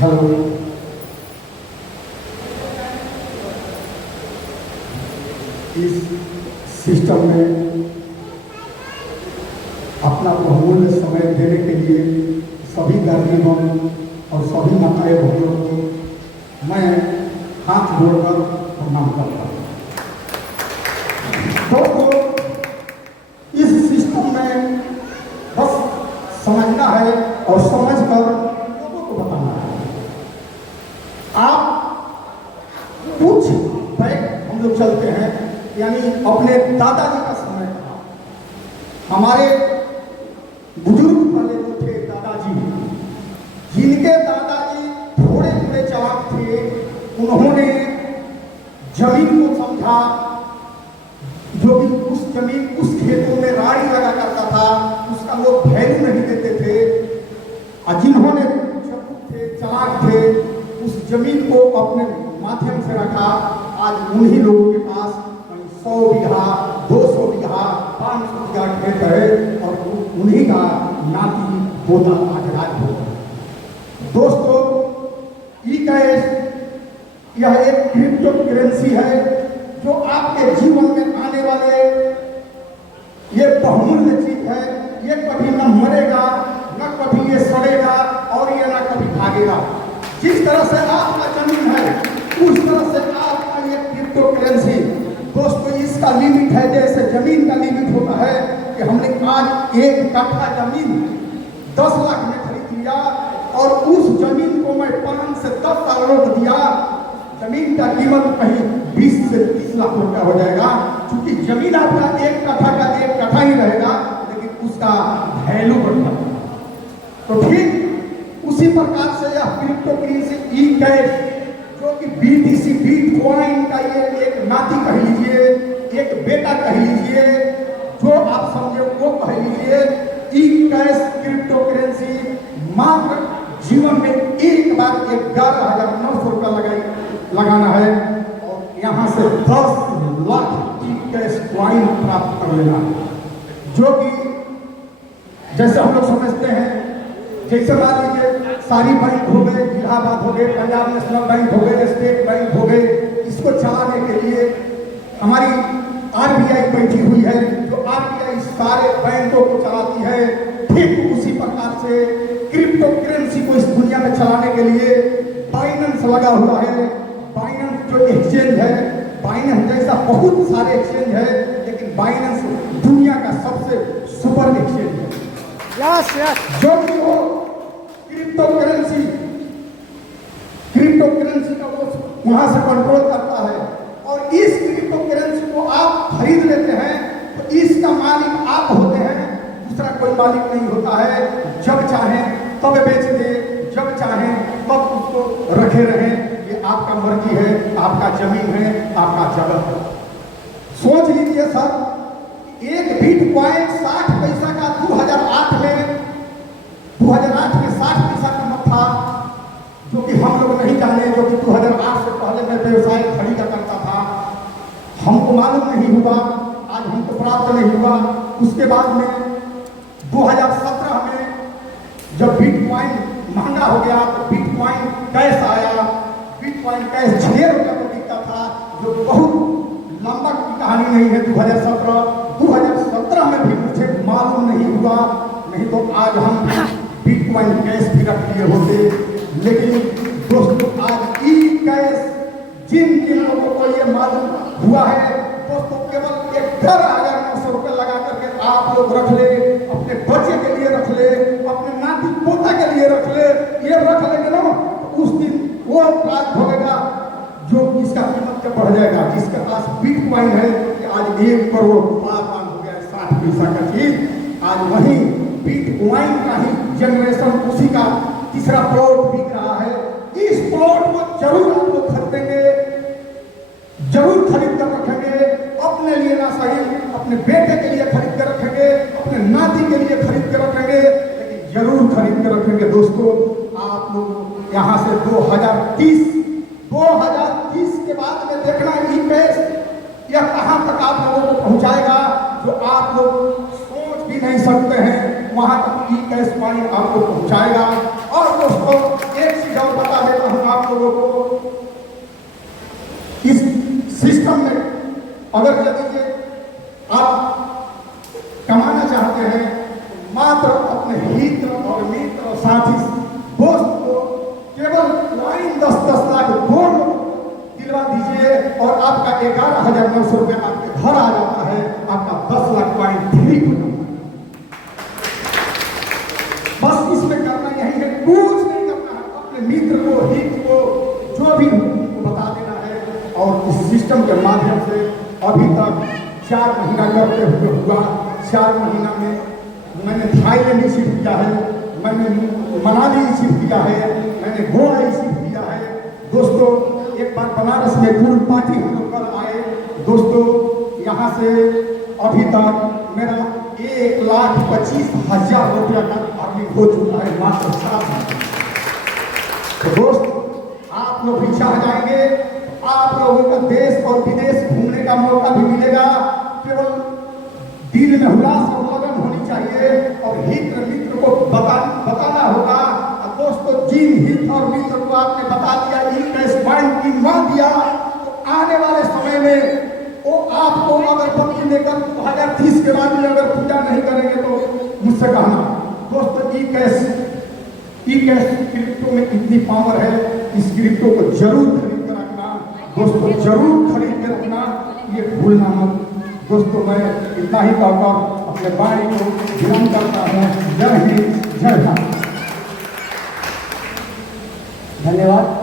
Hello, इस system में अपना बहुमूल्य समय देने के लिए सभी गार्जियनों और सभी माताएं बहनों को मैं हाथ जोड़कर प्रणाम करता हूँ। तो इस सिस्टम में बस समझना है और समझकर लोगों को बताना है। आप कुछ बैक हम लोग चलते हैं, यानी अपने दादाजी का समय था। हमारे बुजुर्ग वाले जो थे दादाजी, जिनके दादाजी थोड़े थोड़े चालाक थे, उन्होंने जमीन को समझा, जो कि उस जमीन उस खेतों में राड़ी लगा करता था, उसका लोग वैल्यू नहीं देते थे। और जिन्होंने चालाक थे, उस जमीन को अपने माध्यम से रखा। आज उन्हीं लोगों के पास 100 बीघा, 200 बीघा, 500 बीघा खेत है और उन्हीं का नाती पोता आज राज हो। दोस्तों, ई-कैश यह एक क्रिप्टो करेंसी है जो आपके जीवन में आने वाले ये बहुमूल्य चीज है। ये कभी न मरेगा, न कभी ये सड़ेगा और ये न कभी भागेगा। जिस तरह से आपका जमीन है, उस तरह से आपका ये क्रिप्टो करेंसी। दोस्तों, इसका लिमिट है, जैसे जमीन का लिमिट होता है कि हमने आज 1 कट्ठा जमीन 10 लाख में खरीद लिया और उस जमीन को मैं 5 से 10 साल रोक दिया, जमीन का कीमत कहीं 20 से 30 लाख रुपया हो जाएगा। क्योंकि जमीन आपका 1 कट्ठा का 1 कट्ठा ही रहेगा, लेकिन उसका वैल्यू बढ़ता है। तो ठीक उसी प्रकार से यह क्रिप्टो करेंसी ई-कैश, जो कि बीटीसी बिटकॉइन का ये एक नाती कह लीजिए, एक बेटा कह लीजिए, जो आप समझे वो कह लीजिए। ई-कैश क्रिप्टो करेंसी मात्र जीवन में एक बार 11,900 रुपया लगाना है और यहाँ से 10 लाख ई-कैश कॉइन प्राप्त कर लेना है। जो कि जैसे हम लोग समझते हैं, जैसे मान लीजिए सारी बैंक हो गए, इलाहाबाद हो गए, पंजाब नेशनल बैंक हो गए, स्टेट बैंक हो गए, इसको चलाने के लिए हमारी आरबीआई बैठी हुई है, जो आरबीआई सारे बैंकों को चलाती है। ठीक उसी प्रकार से क्रिप्टो करेंसी को इस दुनिया में चलाने के लिए बाइनेंस लगा हुआ है। बाइनेंस जो एक्सचेंज है, बाइनेंस जैसा बहुत सारे एक्सचेंज है, लेकिन बाइनेंस दुनिया का सबसे सुपर एक्सचेंज है। जो कि वो क्रिप्टो करेंसी का वो वहां से कंट्रोल करता है। और इस क्रिप्टो करेंसी को आप खरीद लेते हैं तो इसका मालिक आप होते हैं, दूसरा कोई मालिक नहीं होता है। जब चाहें तब बेच दे, जब चाहें तब उसको रखे रहें, ये आपका मर्जी है, आपका जमीन है, आपका जगह है। सोच लीजिए सर, एक बिटकॉइन 60 पैसा का 2008 में 60 पैसा कीमत था, जो कि हम लोग नहीं जाने, जो कि 2008 से पहले मैं व्यवसाय खरीदा करता था। हमको मालूम नहीं हुआ, आज हमको प्राप्त नहीं हुआ। उसके बाद में 2017 में जब बिटकॉइन महंगा हो गया तो बिटकॉइन कैश आया। बिटकॉइन कैश 6 रुपये में बिकता था, जो बहुत लंबा की कहानी नहीं है। 2017 में भी मुझे मालूम नहीं हुआ, नहीं तो आज हम बिटकॉइन कैश भी रख लिए होते। लेकिन दोस्तों, आज ई-कैश जिन लोगों को ये मालूम हुआ है, दोस्तों केवल 11,900 रुपये लगा करके आप लोग रख ले, अपने बच्चे के लिए रख ले, अपने नाती पोता के लिए रख ले। ये रख लेंगे ना, उस दिन वो प्राप्त होगा जो इसका कीमत क्या बढ़ जाएगा। जिसके पास बिटकॉइन है कि आज 1 करोड़ पार हो गया 60 पैसा का चीज, आज वही बिटकॉइन का ही जनरेशन उसी का तीसरा प्लॉट बिक रहा है। इस प्लॉट को जरूर आप लोग खरीदेंगे, जरूर खरीद कर रखेंगे। अपने लिए ना सही, अपने बेटे के लिए खरीद कर रखेंगे, अपने नाती के लिए खरीद कर रखेंगे, लेकिन जरूर खरीद कर रखेंगे। दोस्तों, आप लोग यहाँ से 2030 के बाद में देखना ई-कैश यह कहाँ तक आप लोगों को पहुँचाएगा, जो आप लोग सोच भी नहीं सकते हैं। वहां तक ई-कैश कॉइन आपको पहुंचाएगा। और दोस्तों, एक चीज और बता अगर यदि ये आप कमाना चाहते हैं तो मात्र अपने हित और मित्र और साथी दोस्त को केवल लाइन 10-10 लाख गोल्ड दिलवा दीजिए और आपका 11,900 रुपये आपके घर आ जाता है, आपका 10 लाख कॉइन फ्री हो जाता है। बस इसमें करना यही है, कुछ नहीं करना है, अपने मित्र को हित को जो भी उनको बता देना है। और इस सिस्टम के माध्यम से अभी तक 4 महीना करते हुए हुआ, 4 महीना में मैंने थाईलैंड रिसीव किया है, मैंने मनाली रिसीव किया है, मैंने गोवा रिसीव किया है। दोस्तों एक बार बनारस में पूल पार्टी हम लोग कर आए दोस्तों, यहाँ से अभी तक मेरा 1,25,000 रुपया का अर्निंग हो चुका है मात्र 7 महीने। तो दोस्त आप लोग भी चाह जाएंगे, आप लोगों का देश और विदेश घूमने का मौका भी मिलेगा। केवल दिल में उल्लास और लगन होनी चाहिए और हित मित्र को बताना होगा। दोस्तों जिन हित और मित्र को आपने बता दिया, ई-कैश कॉइन किनवा दिया, तो आने वाले समय में वो आपको अगर पत्नी लेकर 2030 के बाद में अगर पूजा नहीं करेंगे तो मुझसे कहना। दोस्तों ई-कैश क्रिप्टो में इतनी पावर है, इस क्रिप्टो को जरूर खरीद कर रखना दोस्तों, जरूर खरीद के रखना, ये भूलना मत। दोस्तों मैं इतना ही कहकर अपने वाणी को विराम करता हूँ। जय हिंद, जय भारत। धन्यवाद।